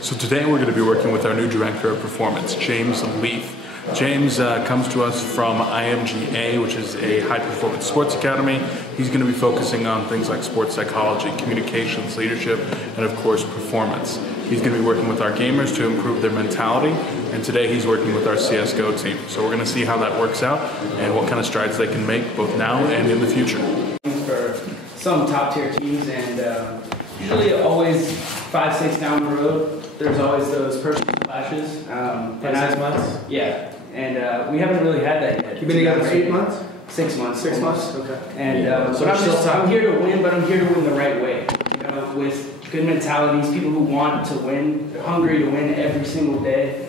So today we're going to be working with our new Director of Performance, James Leath. James comes to us from IMGA, which is a high-performance sports academy. He's going to be focusing on things like sports psychology, communications, leadership, and of course performance. He's going to be working with our gamers to improve their mentality, and today he's working with our CSGO team. So we're going to see how that works out and what kind of strides they can make both now and in the future. For some top-tier teams, and usually always 5-6 down the road, there's always those personal clashes. And 6 months? Yeah, and we haven't really had that yet. You've been together for 8 months? 6 months. 6 months? Okay. And so I'm here to win, but I'm here to win the right way. You know, with good mentalities, people who want to win, hungry to win every single day.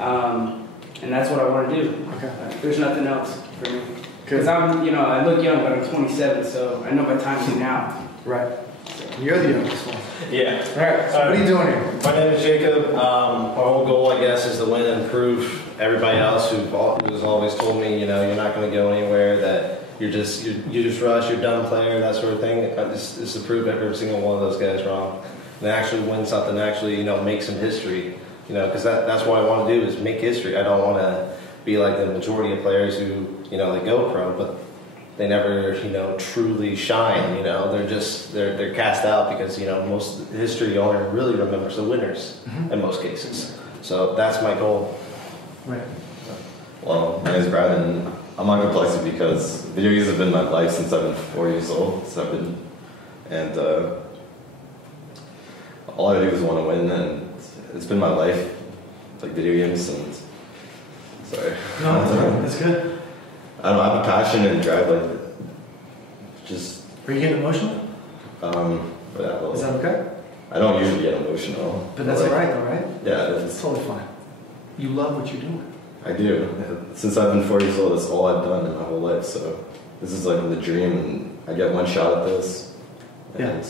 And that's what I want to do. Okay. There's nothing else for me. Because I look young, but I'm 27, so I know my time is now. Right. You're the youngest one. Yeah. All right. So what are you doing here? My name is Jacob. My whole goal, I guess, is to win and prove everybody else who's always told me, you're not going to go anywhere, that you just rush, you're a dumb player, that sort of thing. Is to prove every single one of those guys wrong, and actually win something, actually, make some history. Because that's what I want to do, is make history. I don't want to be like the majority of players who, they go pro, but they never, truly shine. They're cast out because, most history only really remembers the winners in most cases. So that's my goal. Right. Well, my name is Brad, and I'm on compLexity because video games have been my life since I've been 4 years old. And all I do is want to win, and it's been my life, like video games. And sorry. No, that's good. I don't have a passion and drive, like, just... Are you getting emotional? But yeah, well, is that okay? I don't usually get emotional. But that's all right, though, right? Yeah, it's totally fine. You love what you're doing. I do. Since I've been 4 years old, that's all I've done in my whole life, so this is like the dream, and I get one shot at this, and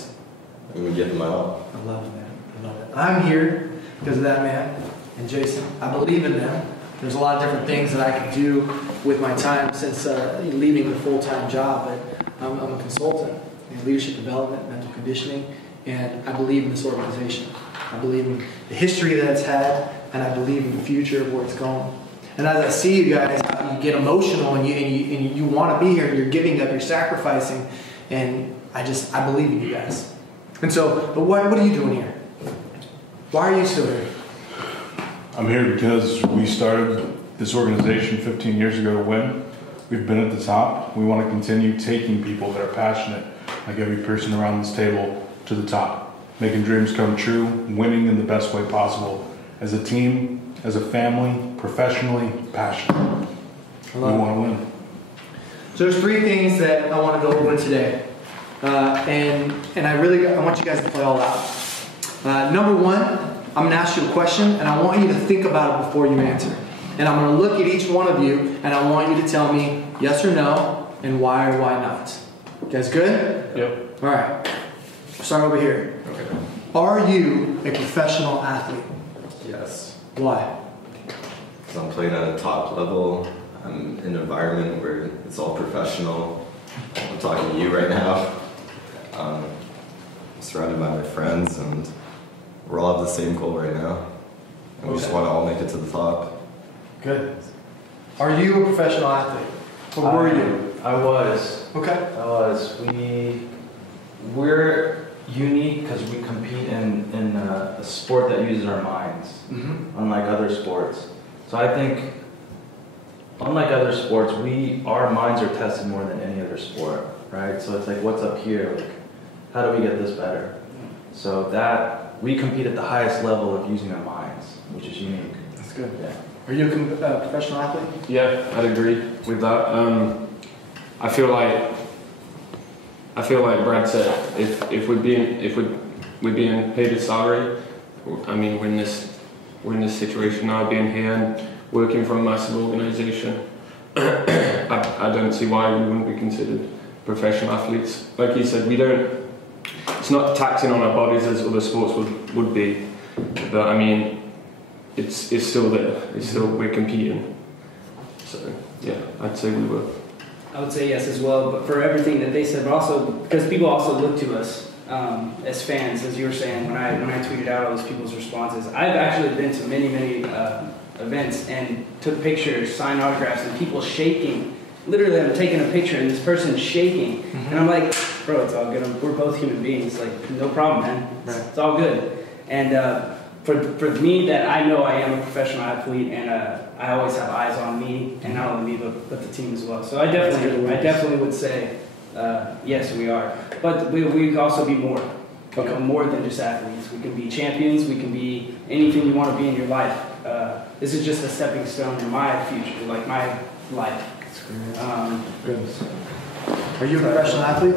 I'm gonna give it my all. I love it, man. I love it. I'm here because of that man and Jason. I believe in them. There's a lot of different things that I can do with my time since leaving the full-time job, but I'm a consultant in leadership development, mental conditioning, and I believe in this organization. I believe in the history that it's had, and I believe in the future of where it's going. And as I see you guys, you get emotional and you want to be here, and you're giving up, you're sacrificing, and I believe in you guys. And so, but what are you doing here? Why are you still here? I'm here because we started this organization 15 years ago to win. We've been at the top. We want to continue taking people that are passionate, like every person around this table, to the top. Making dreams come true, winning in the best way possible. As a team, as a family, professionally, passionate. We want to win. So there's 3 things that I want to go over today. And I want you guys to play all out. Number 1, I'm going to ask you a question, and I want you to think about it before you answer. And I'm going to look at each one of you, and I want you to tell me yes or no, and why or why not. You guys good? Yep. All right. Start over here. Okay. Are you a professional athlete? Yes. Why? Because I'm playing at a top level. I'm in an environment where it's all professional. I'm talking to you right now. I'm surrounded by my friends, and we all have the same goal right now. And we just want to all make it to the top. Good. Are you a professional athlete? Or were you? I was. Okay. I was. We're unique because we compete in a sport that uses our minds, unlike other sports. So I think, unlike other sports, our minds are tested more than any other sport, right? So it's like, what's up here? Like, how do we get this better? So that we compete at the highest level of using our minds, which is unique. That's good. Yeah. Are you a professional athlete? Yeah, I'd agree with that. I feel like Brad said, if we're being paid a salary, I mean, we're in this situation now, being here and working for a massive organisation. I don't see why we wouldn't be considered professional athletes. Like you said, it's not taxing on our bodies as other sports would be, but I mean, it's still there. We're competing. So yeah, I'd say we were. I would say yes as well, but for everything that they said, but also because people also look to us as fans, as you were saying, when I tweeted out all those people's responses. I've actually been to many events and took pictures, signed autographs, and people shaking. Literally, I'm taking a picture and this person's shaking, and I'm like, bro, it's all good. We're both human beings. Like, no problem, man. It's all good. And for me, that I know I am a professional athlete, and I always have eyes on me, and not only me, but the team as well. So I definitely would say, yes, we are. But we can also be more. Become more than just athletes. We can be champions. We can be anything you want to be in your life. This is just a stepping stone in my future, like my life. Are you a professional athlete?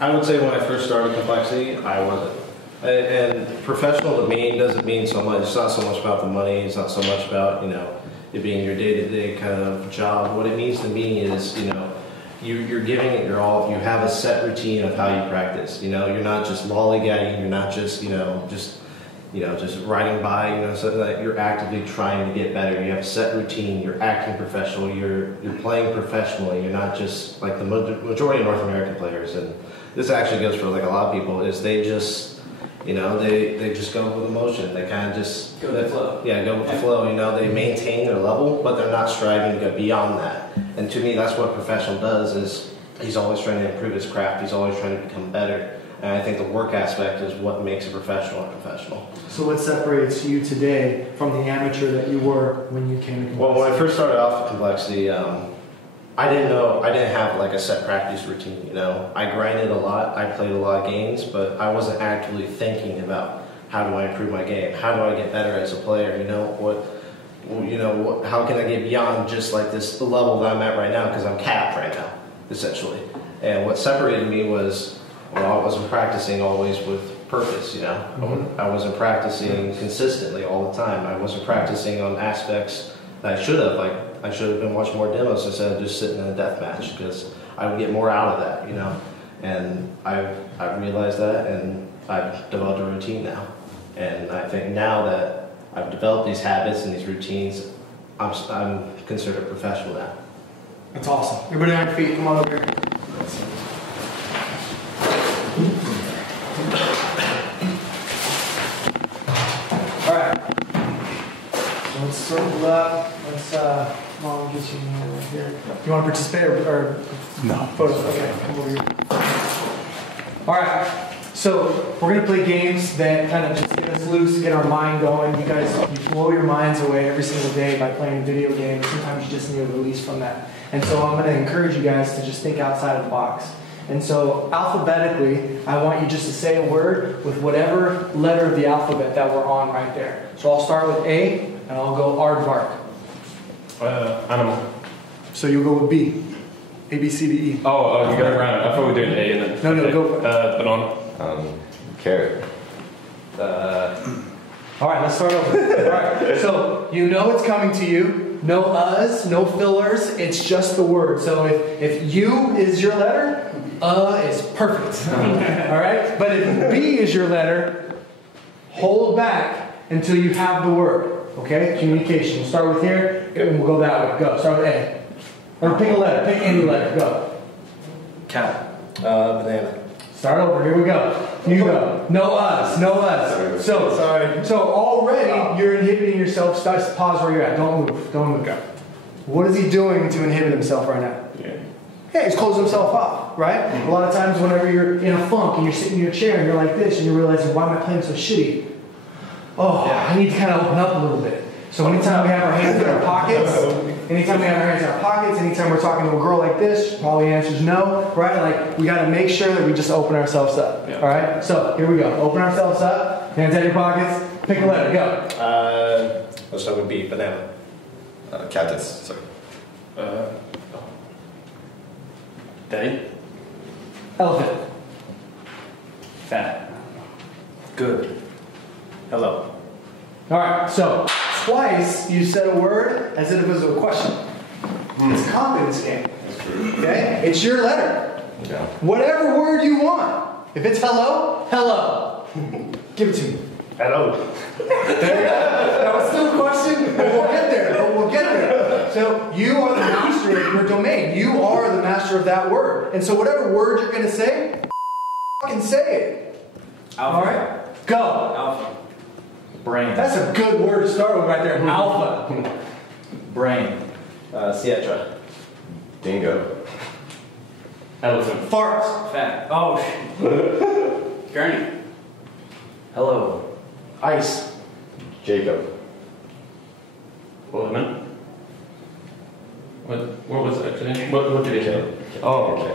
I would say when I first started compLexity, I wasn't. And professional to me doesn't mean so much. It's not so much about the money. It's not so much about, you know, it being your day-to-day kind of job. What it means to me is, you know, you're giving it your all. You have a set routine of how you practice. You know, you're not just lollygagging. You're not just, just riding by. You know, so that you're actively trying to get better. You have a set routine. You're acting professional. You're playing professionally. You're not just like the majority of North American players. And this actually goes for like a lot of people. Is they just, they just go with emotion. They kind of just go with the flow. Yeah, go with the flow. You know, they maintain their level, but they're not striving to go beyond that. And to me, that's what a professional does. Is he's always trying to improve his craft. He's always trying to become better. And I think the work aspect is what makes a professional a professional. So what separates you today from the amateur that you were when you came to compLexity? Well, when I first started off with compLexity, I didn't have like a set practice routine. You know, I grinded a lot. I played a lot of games, but I wasn't actively thinking about how do I improve my game? How do I get better as a player? How can I get beyond just like the level that I'm at right now, because I'm capped right now, essentially. And what separated me was, I wasn't practicing always with purpose, I wasn't practicing consistently all the time. I wasn't practicing on aspects that I should have. Like, I should have been watching more demos instead of just sitting in a death match, because I would get more out of that, And I've realized that, and I've developed a routine now. And I think now that I've developed these habits and these routines, I'm considered a professional now. That's awesome. Everybody on your feet, come on over here. Alright. So let's circle up. Let's come on, get you right here. You want to participate or No. Photos? Okay, come over here. Alright. So we're going to play games that kind of just get us loose, get our mind going. You guys, you blow your minds away every single day by playing a video game. Sometimes you just need a release from that. And so I'm going to encourage you guys to just think outside of the box. And so alphabetically, I want you just to say a word with whatever letter of the alphabet that we're on right there. So I'll start with A, and I'll go aardvark. Animal. So you'll go with B. A, B, C, D, E. Oh, you got it right. I thought we were doing A and then... No, go for it. Banana. Carrot. All right, let's start over. All right, so you know it's coming to you. No uhs, no fillers. It's just the word. So if U is your letter, is perfect. All right, but if B is your letter, hold back until you have the word. Okay, communication. We'll start with here, and we'll go that way. Go. Start with A. Or pick a letter. Pick any letter. Go. Cat. Banana. Start over. Here we go. You go. No us. No us. So already you're inhibiting yourself. Pause where you're at. Don't move. Don't move. Go. What is he doing to inhibit himself right now? Yeah, he's closing himself off, right? A lot of times whenever you're in a funk and you're sitting in your chair and you're like this and you're realizing, why am I playing so shitty? Oh, I need to kind of open up a little bit. So anytime we have our hands in our pockets, anytime we're talking to a girl like this, all the answers no, right? Like, we got to make sure that we just open ourselves up, all right? So here we go. Open ourselves up, hands in your pockets, pick a letter, go. Let's start with B, banana. Cactus. Sorry. Day. Elephant. Fat. Good. Hello. All right, so twice you said a word as if it was a question. It's a confidence game. Okay? It's your letter. Yeah. Whatever word you want. If it's hello, hello. Give it to me. Hello. There you go. That was still a question, but we'll get there. So you are the master of your domain. You are the master of that word. And so whatever word you're going to say, fucking say it. Alpha. All right? Go. Alpha. Brain. That's a good word to start with right there. Alpha. Brain. Cietra. Dingo. Elephant. Farts. Fat. Oh, shit. Gurney. Hello. Ice. Jacob. Lemon. What was it actually? What did he say? Oh, okay.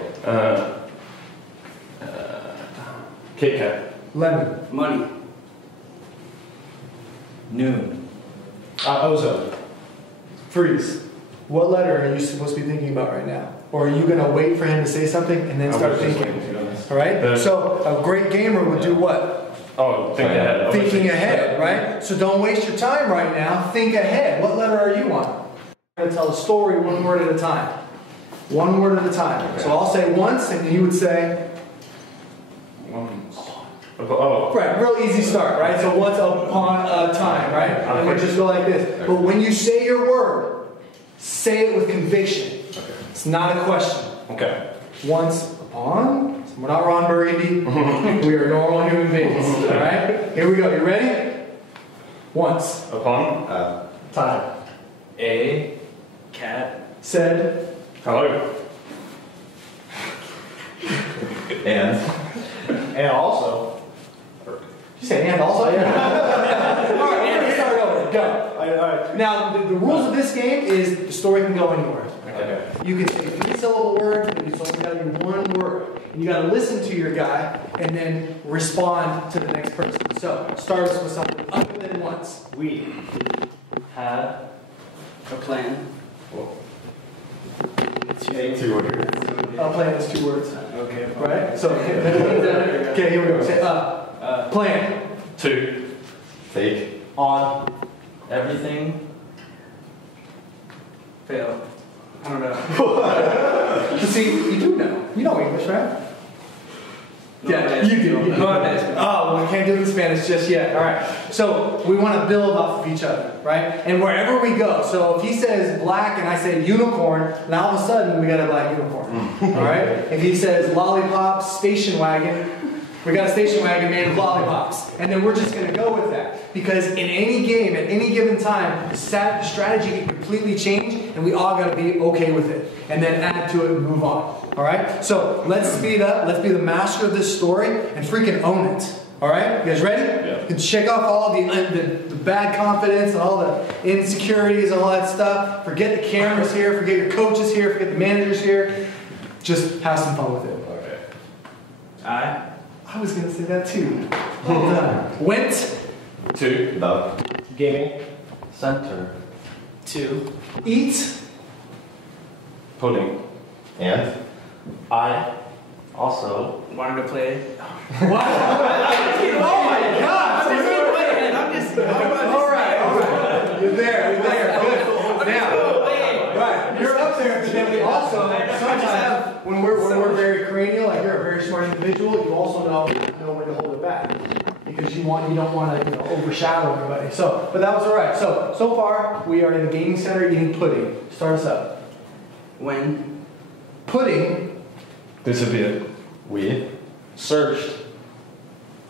Kit Kat. Lemon. Money. Noon. Ozone. Freeze. What letter are you supposed to be thinking about right now? Or are you going to wait for him to say something and then start thinking? All right? So a great gamer would do what? Oh, think ahead. Thinking ahead, right? So don't waste your time right now. Think ahead. What letter are you on? I'm going to tell a story one word at a time. One word at a time. So I'll say once and you would say... Oh. Right, real easy start, right? So once upon a time, right? And we just go like this. But when you say your word, say it with conviction. It's not a question. Okay. Once upon, we're not Ron Burgundy. We are normal human beings. All right? Here we go. You ready? Once. Upon. Time. A. Cat. Said. Hello. And also. You say and also? Yeah. All right, we're going to start over. Go. All right. Now, the rules of this game is the story can go anywhere. Okay. You can say 3-syllable words, but it's only got to be one word. And you got to listen to your guy and then respond to the next person. So, start us with something other than once. We. Had. A plan. Two words. Plan is 2 words. Okay. Right? So, okay, here we go. Say, plan. 2. Take. On. Everything. Fail. I don't know. See, you do know. You know English, right? No, Yeah, you do. No, that's Oh, well, we can't do it in Spanish just yet. All right. So we want to build off of each other, right? And wherever we go. So if he says black and I say unicorn, now all of a sudden we got a black unicorn. All right. If he says lollipop station wagon, we got a station wagon made of lollipops. And then we're just going to go with that. Because in any game, at any given time, the strategy can completely change, and we all got to be okay with it. And then add to it and move on. All right? So let's speed up. Let's be the master of this story and freaking own it. All right? You guys ready? Yeah. You can check off all the bad confidence and all the insecurities and all that stuff. Forget the cameras here. Forget your coaches here. Forget the managers here. Just have some fun with it. Okay. I was going to say that too. Well done. Went. 2. About. Gaming. Center. 2. Eat. Pudding. And. I. Also. Wanted to play. What? Oh my God! I'm just. All right. You're there. Good. Now, right. You're up there. But then we also sometimes when we're very cranial, like you're a very smart individual, you also know when to hold it back because you don't want to overshadow everybody. So, but that was all right. So far we are in the gaming center eating pudding. Start us up. When. Pudding. Disappeared. We. Searched.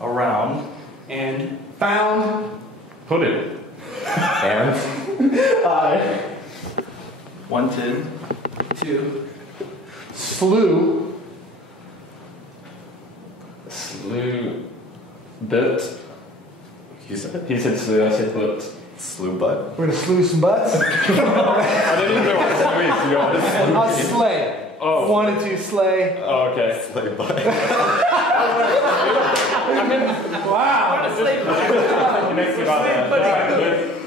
Around. And. Found. Pudding. And. I. Wanted. 2. Slew. Slew. Butt. You said. He said slew, I said butt. Slew butt. We're gonna slew some butts. I don't even know what slew is, to be honest. I'll slay. Oh. 1 and 2 slay. Oh, okay. Sleigh butt. Wow. You next about that.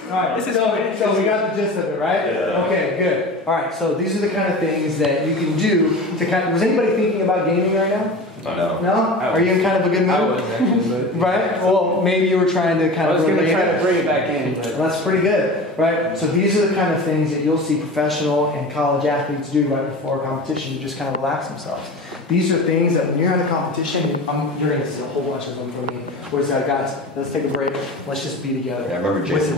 Alright, Alright, This is so we got the gist of it, right? Yeah. Okay, good. Alright, so these are the kind of things that you can do to kind of, was anybody thinking about gaming right now? No. No? Are you in kind of a good mood? I was actually, but. Right? Well, maybe you were trying to kind I of was going to relate try it. to bring it back in, but. Well, that's pretty good, right? So these are the kind of things that you'll see professional and college athletes do right before a competition to just kind of relax themselves. These are things that when you're in a competition, you're going to see a whole bunch of them from me. Where it's like, guys, let's take a break. Let's just be together. Yeah, I remember Jason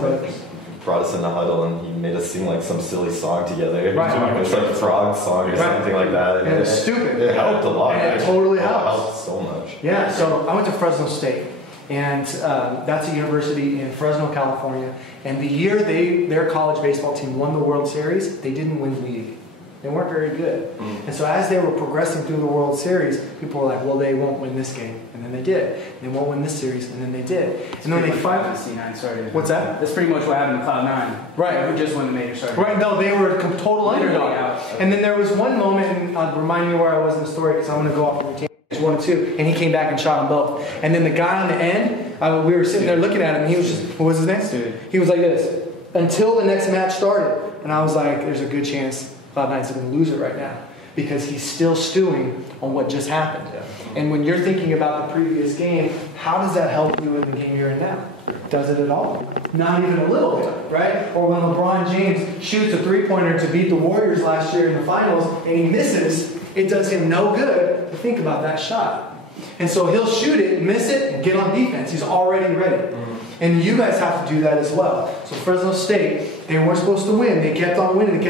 brought us in the huddle and he made us sing like some silly song together. Right. It was like a frog song or something like that. And it was stupid. It helped a lot. And it totally helped. It helped so much. Yeah, so I went to Fresno State. And that's a university in Fresno, California. And the year their college baseball team won the World Series, they didn't win league. They weren't very good. And so as they were progressing through the World Series, people were like, well, they won't win this game. And then they did. They won't win this series. And then they did. And then they finally... C9 started. What's that? That's pretty much what happened to Cloud9. Right. Who just won the major started. Right, no, they were a total underdog. And then there was one moment, and remind me where I was in the story, because I'm going to go off on the tangent, 1 and 2, and he came back and shot them both. And then the guy on the end, we were sitting there looking at him, and he was just, what was his name? Dude. He was like this, until the next match started. And I was like, there's a good chance Cloud9's going to lose it right now, because he's still stewing on what just happened. And when you're thinking about the previous game, how does that help you in the game you're in now? Does it at all? Not even a little bit, right? Or when LeBron James shoots a three-pointer to beat the Warriors last year in the finals, and he misses, it does him no good to think about that shot. And so he'll shoot it, miss it, and get on defense. He's already ready. And you guys have to do that as well. So Fresno State, they weren't supposed to win. They kept on winning,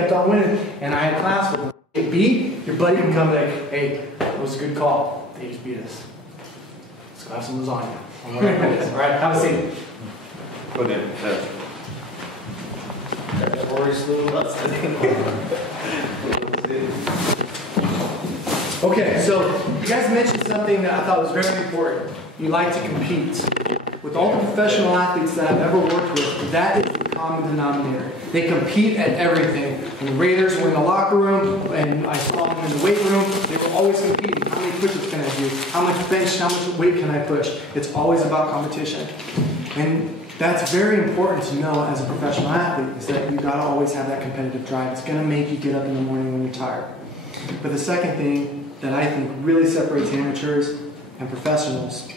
and I had class with them. They beat, your buddy can come like, hey, that was a good call. They just beat us. Let's go have some lasagna. All right, have a seat. Put in. Okay, so you guys mentioned something that I thought was very important. You like to compete. With all the professional athletes that I've ever worked with, that is the common denominator. They compete at everything. When the Raiders were in the locker room, and I saw them in the weight room, they were always competing. How many pushes can I do? How much bench, how much weight can I push? It's always about competition. And that's very important to know as a professional athlete, is that you gotta always have that competitive drive. It's gonna make you get up in the morning when you're tired. But the second thing that I think really separates amateurs and professionals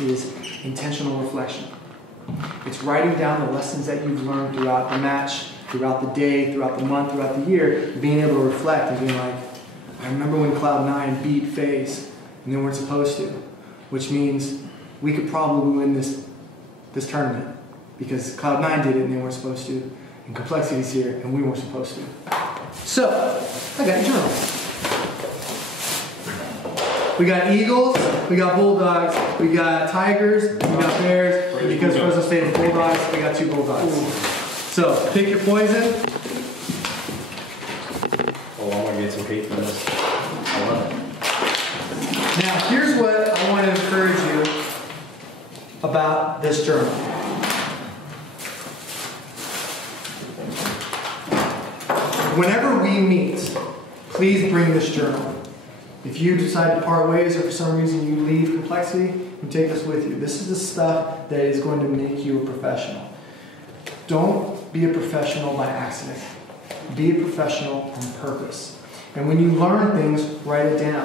is intentional reflection. It's writing down the lessons that you've learned throughout the match, throughout the day, throughout the month, throughout the year, being able to reflect and being like, I remember when Cloud9 beat FaZe and they weren't supposed to, which means we could probably win this tournament because Cloud9 did it and they weren't supposed to, and complexity's here and we weren't supposed to. So, I got your journal. We got Eagles, we got Bulldogs, we got Tigers, we got Bears, and because Fresno State is Bulldogs, we got 2 Bulldogs. So, pick your poison. Oh, I'm gonna get some hate from this. I love it. Now, here's what I want to encourage you about this journal. Whenever we meet, please bring this journal. If you decide to part ways or for some reason you leave compLexity, you take this with you. This is the stuff that is going to make you a professional. Don't be a professional by accident. Be a professional on purpose. And when you learn things, write it down.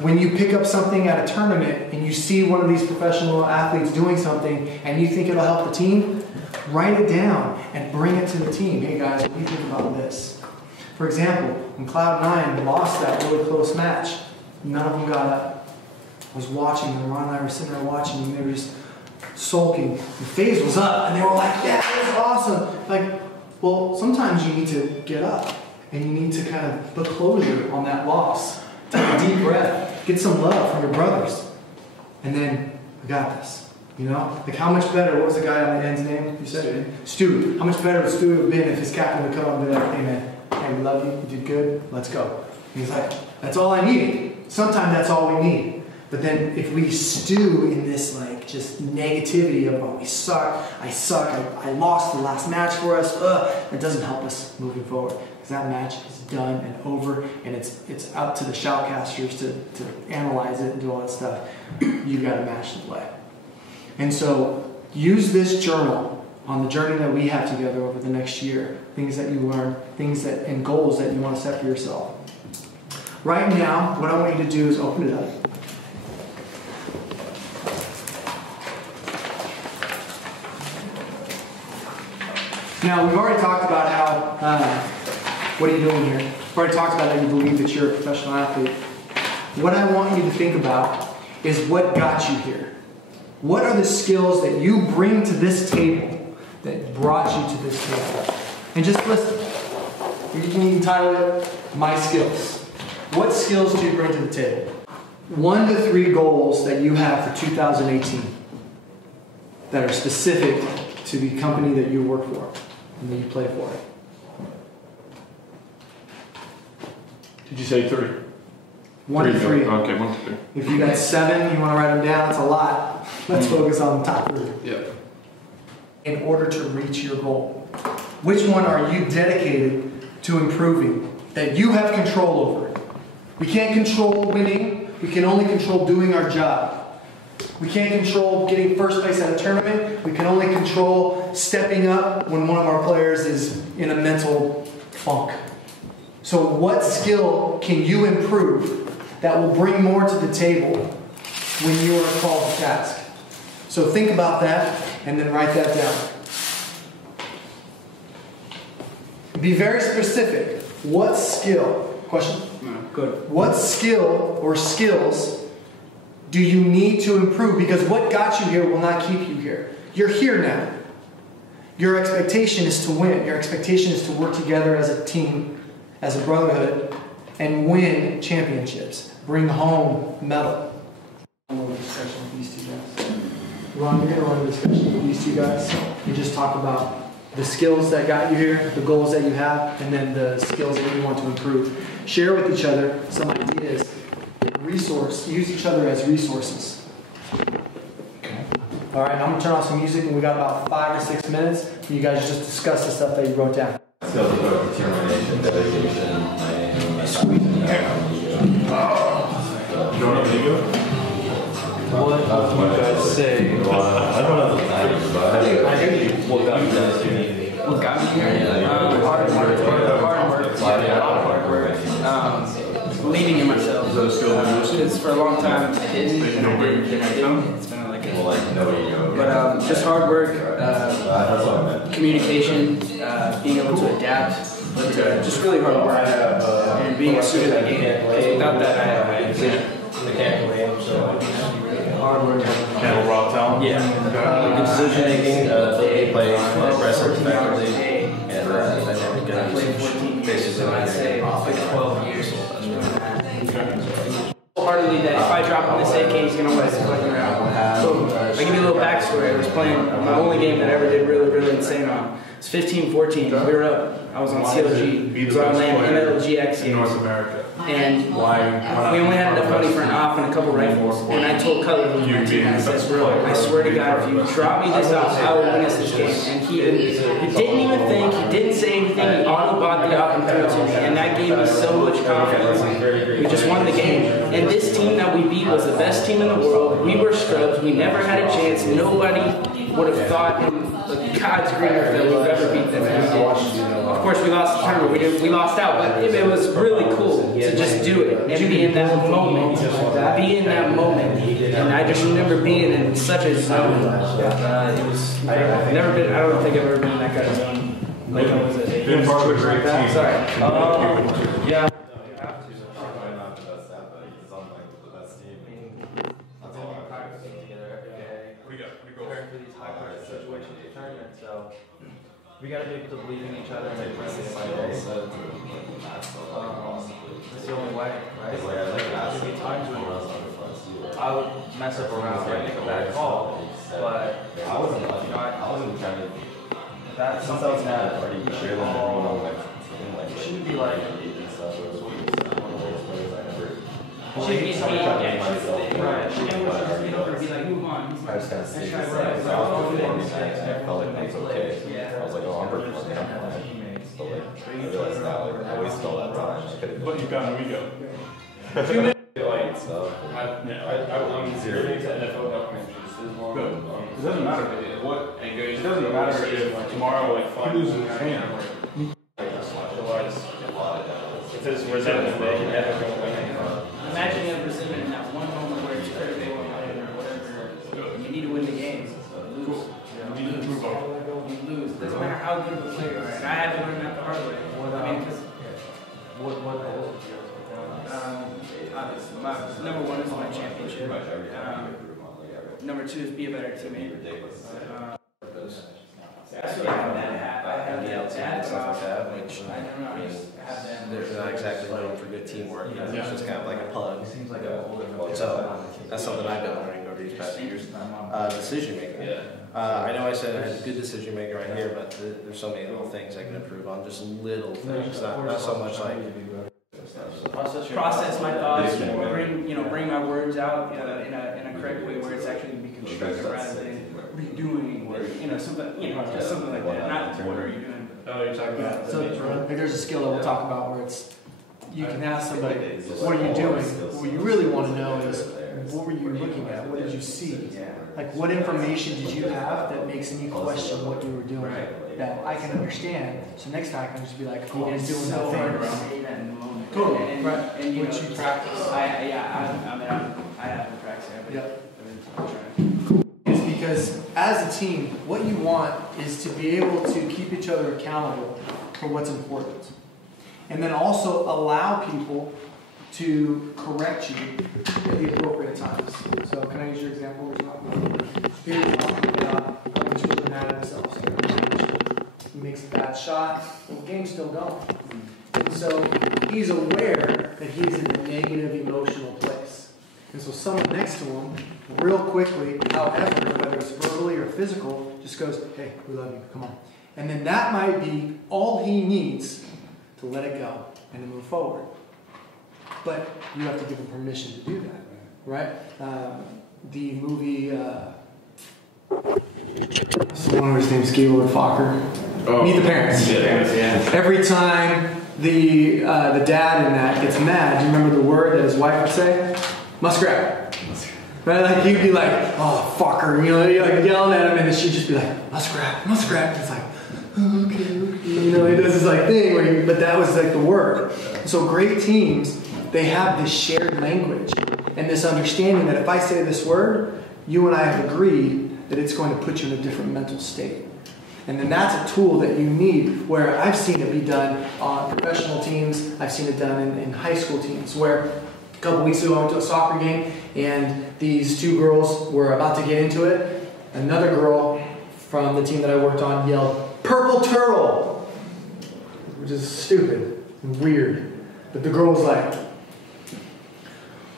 When you pick up something at a tournament and you see one of these professional athletes doing something and you think it'll help the team, write it down and bring it to the team. Hey guys, what do you think about this? For example, when Cloud9 lost that really close match, none of them got up. I was watching them. Ron and I were sitting there watching them. They were just sulking. The FaZe was up, and they were like, yeah, that was awesome. Like, well, sometimes you need to get up, and you need to kind of put closure on that loss. Take a deep breath. Get some love from your brothers. And then, I got this. You know? Like, how much better, what was the guy on the end's name? You said it. Stu. How much better would Stu have been if his captain would come up and be like, hey, man, hey, we love you. You did good. Let's go. And he's like, that's all I needed. Sometimes that's all we need. But then if we stew in this like just negativity of, oh, we suck, I lost the last match for us, it doesn't help us moving forward. Because that match is done and over, and it's up to the shoutcasters to analyze it and do all that stuff. You've got a match to play. And so use this journal on the journey that we have together over the next year. Things that you learn, things that and goals that you want to set for yourself. Right now, what I want you to do is open it up. Now, we've already talked about how, what are you doing here? We've already talked about how you believe that you're a professional athlete. what I want you to think about is what got you here. What are the skills that you bring to this table that brought you to this table? And just listen. You can title it, My Skills. What skills do you bring to the table? 1 to 3 goals that you have for 2018 that are specific to the company that you work for and that you play for. Did you say 3? 1 to 3. Okay, 1 to 3. If you got 7, you want to write them down, that's a lot. Let's focus on the top 3. Yeah. In order to reach your goal, which one are you dedicated to improving that you have control over? We can't control winning. We can only control doing our job. We can't control getting first place at a tournament. We can only control stepping up when one of our players is in a mental funk. So what skill can you improve that will bring more to the table when you are called to task? So think about that and then write that down. Be very specific. What skill? Question? No, good. What skill or skills do you need to improve? Because what got you here will not keep you here. You're here now. Your expectation is to win. Your expectation is to work together as a team, as a brotherhood, and win championships. Bring home medal. I'm going to discussion with these 2 guys. Ron, you're going to run a discussion with these 2 guys. You just talk about the skills that got you here, the goals that you have, and then the skills that you want to improve. Share with each other some ideas. Use each other as resources. Okay. All right, I'm going to turn off some music, and we got about 5 or 6 minutes. You guys just discuss the stuff that you wrote down. Skills of determination, dedication, You don't have ego? What do you guys say? I don't know the time, but I think what got me here? Hard work. Believing in myself. Because for a long time I didn't, and I didn't. It's been like a... But just hard work, communication, being able to adapt, but just really hard work, and being a student of the game. Because without that, I can't win. So hard work. Handle raw talent? Yeah. Good decision making, play aggressive, effectively, and I played 14 years, so I'd say like 12 years. Wholeheartedly that if I drop on this AK, he's going to win. So I'll give you a little backstory. I was playing my only game that I ever did really insane on. It's 15-14. We were up. I was on CLG. Be the So I best landed player MLGX in North America. And we only had enough money for an op and a couple rifles. And I told Cutler, who was my team, I said, bro, I swear to God, if you drop me this op, I will win us this game. And he didn't even think, he didn't say anything, he auto-bought the op and threw it to me. And that gave me so much confidence. We just won the game. And this team that we beat was the best team in the world. We were scrubs. We never had a chance. Nobody would have thought in God's green earth that we would ever beat them. Of course, we lost the tournament. We lost out, but it was really cool to just do it and be in that moment. Be in that moment. And I just remember being in such a zone. It was never been. I don't think I've ever been in that kind of zone. Like I was at. Been part of a great team. Sorry. Yeah. We gotta be able to believe in each other and make friends with That's the only way, right? There'd be times when I would mess up around and make a bad call, but I wasn't trying to. that's something that we should all. It shouldn't be like. I just kind of stayed the same. I felt like it was okay. I was like, oh, I'm performing. But like, I realized now, like, I wasted all that time. I could have But you've got no ego. like stuff. I'm serious. Good. It doesn't matter what. It doesn't matter if tomorrow, like, he loses his hand. If there's resentment, they never going to win. Imagine you have resentment in that one moment where it's critical or whatever. You need to win the game. Lose. You need to move on. You lose. It doesn't matter how good of a player you are. And I had to learn that the hard way. I mean, because What goals did you have? obviously. Number one is my championship. Number two is be a better teammate. That's what I have that hat. I have that hat, which I don't know. I just have them. They're not exactly known for good teamwork. It's just kind of like a pug. So that's something I've been learning over these past years. Decision making. I know I said I had a good decision maker right here, but there's so many little things I can improve on. Just little things, not so much like process my thoughts. Bring my words out in a correct way where it's actually going to be constructive rather than what are you doing? Just something like that. Not what are you doing? Oh, you're talking about. So there's a skill that we'll talk about where it's you can ask somebody, what are you doing? What you really want to know is, what were you looking at? What did you see? Like, what information did you have that makes me question what you were doing that I can understand? So next time I can just be like, oh, I'm doing that thing. Totally. And which you practice. I haven't practiced it. Yep. It's because as a team, what you want is to be able to keep each other accountable for what's important. And then also allow people to correct you at the appropriate times. So can I use your example? Here you're talking about how much people are mad at themselves. He makes a bad shot, well, the game's still going. And so he's aware that he's in a negative emotional place. And so someone next to him, real quickly, however, whether it's verbally or physical, just goes, hey, we love you, come on. And then that might be all he needs to let it go and to move forward. But you have to give him permission to do that, right? The movie, one of his name's Gaylord Fokker. Meet the Parents. Every time the dad in that gets mad, do you remember the word that his wife would say? Muskrat. Right? Like he'd be like, oh, fucker, you're like yelling at him, and then she'd just be like, muskrat, muskrat. It's like, okay. He does this like thing where but that was like the word. So great teams, they have this shared language and this understanding that if I say this word, you and I have agreed that it's going to put you in a different mental state. And then that's a tool that you need, where I've seen it be done on professional teams, I've seen it done in high school teams, where a couple weeks ago I went to a soccer game and these two girls were about to get into it. Another girl from the team that I worked on yelled, "Purple turtle!" Which is stupid and weird. But the girl was like,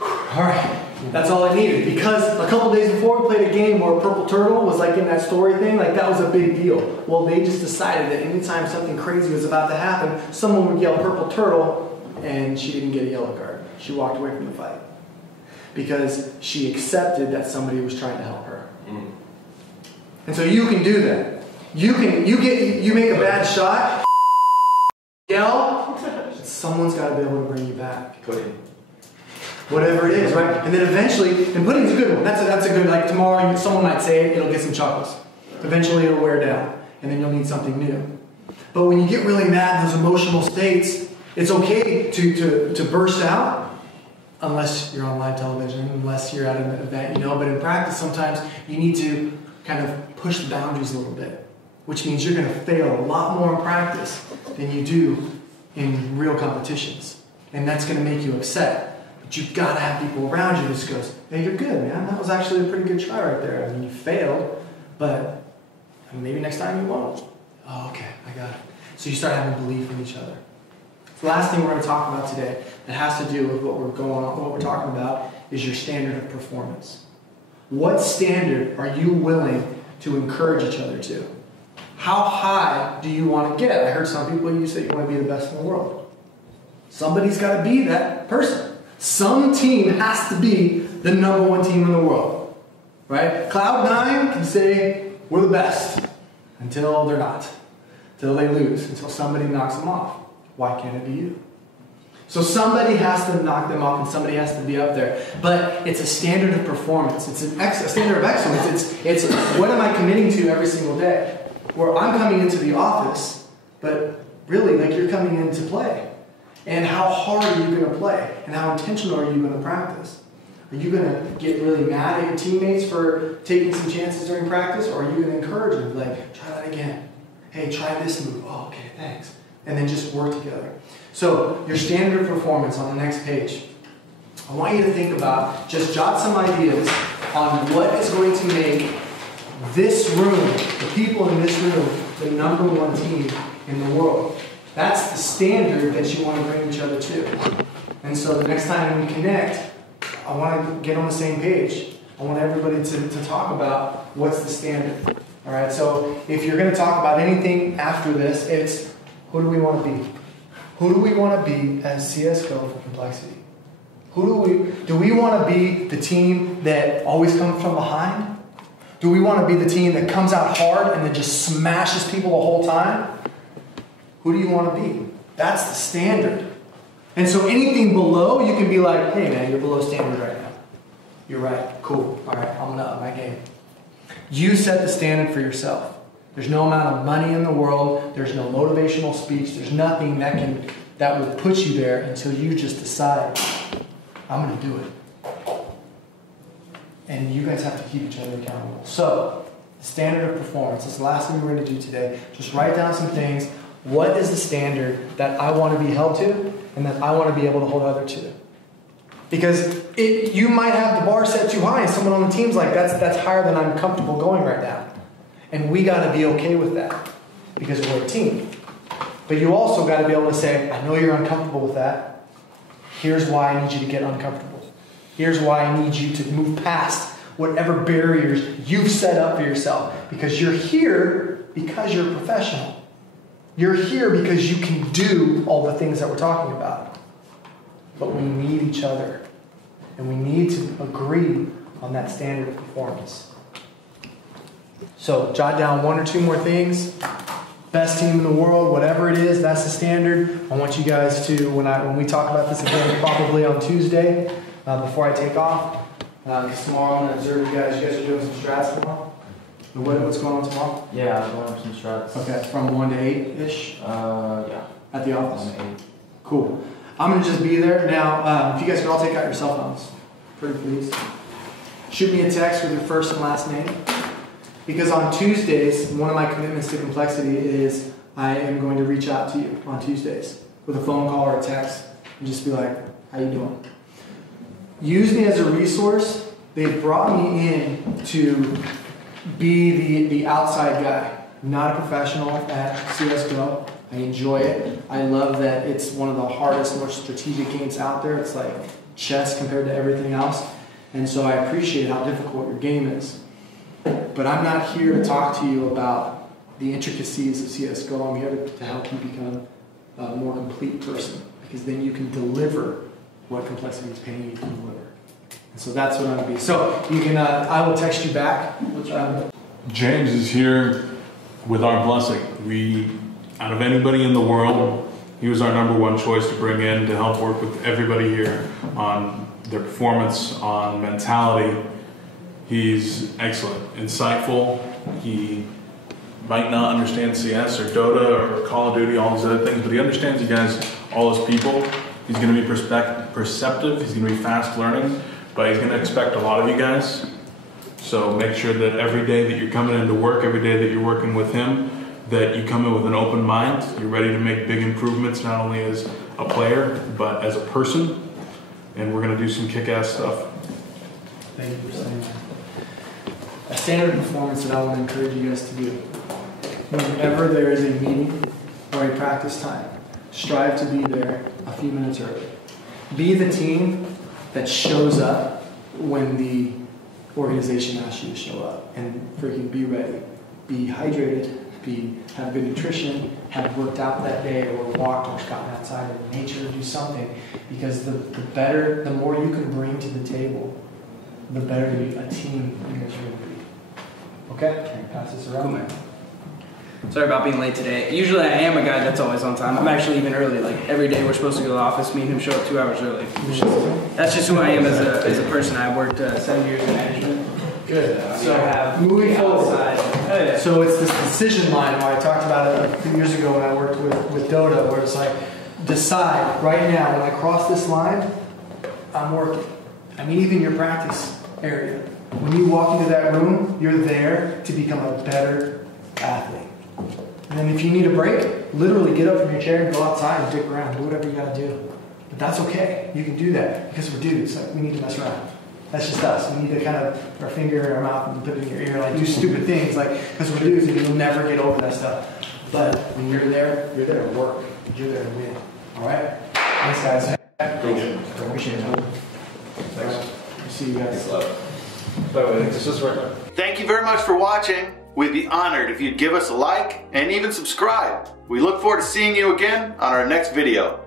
all right. That's all I needed, because a couple days before we played a game where a purple turtle was like in that story thing, like that was a big deal. Well, they just decided that anytime something crazy was about to happen, someone would yell purple turtle, and she didn't get a yellow card. She walked away from the fight because she accepted that somebody was trying to help her. And so you can do that. You make a bad shot, yell, someone's got to be able to bring you back. Whatever it is, right? And then eventually, and pudding's a good one. That's a good, like tomorrow someone might say it, it'll get some chuckles. Eventually it'll wear down, and then you'll need something new. But when you get really mad in those emotional states, it's okay to burst out, unless you're on live television, unless you're at an event, but in practice sometimes you need to kind of push the boundaries a little bit, which means you're going to fail a lot more in practice than you do in real competitions. And that's going to make you upset. But you've got to have people around you that just goes, hey, you're good, man. That was actually a pretty good try right there. I mean, you failed, but maybe next time you won't. Oh, okay, I got it. So you start having belief in each other. The last thing we're going to talk about today that has to do with what we're talking about is your standard of performance. What standard are you willing to encourage each other to? How high do you want to get? I heard some people use that you want to be the best in the world. Somebody's got to be that person. Some team has to be the number one team in the world, right? Cloud9 can say we're the best until they're not, until they lose, until somebody knocks them off. Why can't it be you? So somebody has to knock them off and somebody has to be up there. But it's a standard of performance. It's a standard of excellence. It's what am I committing to every single day? Where I'm coming into the office, but really like you're coming in to play. And how hard are you going to play? And how intentional are you going to practice? Are you going to get really mad at your teammates for taking some chances during practice? Or are you going to encourage them? Like, try that again. Hey, try this move. Oh, okay, thanks. And then just work together. So, your standard of performance on the next page. I want you to think about, just jot some ideas on what is going to make this room, the people in this room, the number one team in the world. That's the standard that you want to bring each other to. And so the next time we connect, I want to get on the same page. I want everybody to talk about what's the standard. All right, so if you're going to talk about anything after this, it's who do we want to be? Who do we want to be as CSGO for compLexity? Do we want to be the team that always comes from behind? Do we want to be the team that comes out hard and then just smashes people the whole time? Who do you want to be? That's the standard. And so anything below, you can be like, hey man, you're below standard right now. You're right, cool. All right, I'm going to up my game. You set the standard for yourself. There's no amount of money in the world. There's no motivational speech. There's nothing that will put you there until you just decide, I'm going to do it. And you guys have to keep each other accountable. So, the standard of performance. This is the last thing we're going to do today. Just write down some things. What is the standard that I want to be held to and that I want to be able to hold others to? Because you might have the bar set too high and someone on the team's like, that's higher than I'm comfortable going right now. And we got to be okay with that because we're a team. But you also got to be able to say, I know you're uncomfortable with that. Here's why I need you to get uncomfortable. Here's why I need you to move past whatever barriers you've set up for yourself. Because you're here because you're a professional. You're here because you can do all the things that we're talking about. But we need each other. And we need to agree on that standard of performance. So jot down one or two more things. Best team in the world, whatever it is, that's the standard. I want you guys to, when we talk about this again, probably on Tuesday, before I take off, because tomorrow I'm going to observe you guys. You guys are doing some strats tomorrow? What's going on tomorrow? Yeah, I'm going for some strats. Okay, from 1 to 8-ish? Yeah. At the office? 1 to 8. Cool. I'm going to just be there. Now, if you guys could all take out your cell phones, pretty please. Shoot me a text with your first and last name. Because on Tuesdays, one of my commitments to compLexity is I am going to reach out to you on Tuesdays with a phone call or a text and just be like, how you doing? Use me as a resource. They've brought me in to be the outside guy. I'm not a professional at CSGO. I enjoy it. I love that it's one of the hardest, most strategic games out there. It's like chess compared to everything else. And so I appreciate how difficult your game is. But I'm not here to talk to you about the intricacies of CSGO. I'm here to help you become a more complete person. Because then you can deliver what compLexity is paying you to deliver. And so that's what I'm going to be. So you can, I will text you back. James is here with our blessing. Out of anybody in the world, he was our #1 choice to bring in to help work with everybody here on their performance, on mentality. He's excellent, insightful. He might not understand CS or Dota or Call of Duty, all these other things, but he understands you guys all as people. He's going to be perceptive. He's going to be fast learning, but he's going to expect a lot of you guys. So make sure that every day that you're coming into work, every day that you're working with him, that you come in with an open mind. You're ready to make big improvements, not only as a player, but as a person. And we're going to do some kick-ass stuff. Thank you for saying that. A standard performance that I want to encourage you guys to do. Whenever there is a meeting or a practice time, strive to be there a few minutes early. Be the team that shows up when the organization asks you to show up. And freaking be ready. Be hydrated. Have good nutrition. Have worked out that day or walked or gotten outside in nature, do something. Because the more you can bring to the table, the better a team you guys are going to be. Okay? Can I pass this around? Cool, man. Sorry about being late today. Usually I am a guy that's always on time. I'm actually even early. Like every day we're supposed to go to the office, me and him show up 2 hours early. That's just who I am as a person. I worked 7 years in management. Good. So moving forward. So it's this decision line where I talked about it a few years ago when I worked with Dota, where it's like, decide right now, when I cross this line, I'm working. I mean, even your practice area. When you walk into that room, you're there to become a better athlete. And then if you need a break, literally get up from your chair and go outside and dick around. Do whatever you got to do. But that's okay. You can do that because we're dudes. Like, we need to mess around. That's just us. We need to kind of put our finger in our mouth and put it in your ear, like do stupid things, like because we're dudes and you'll never get over that stuff. But when you're there to work. You're there to win. All right. Thanks, guys. Thank you. Appreciate it. Thanks. See you guys. Thank you very much for watching. We'd be honored if you'd give us a like and even subscribe. We look forward to seeing you again on our next video.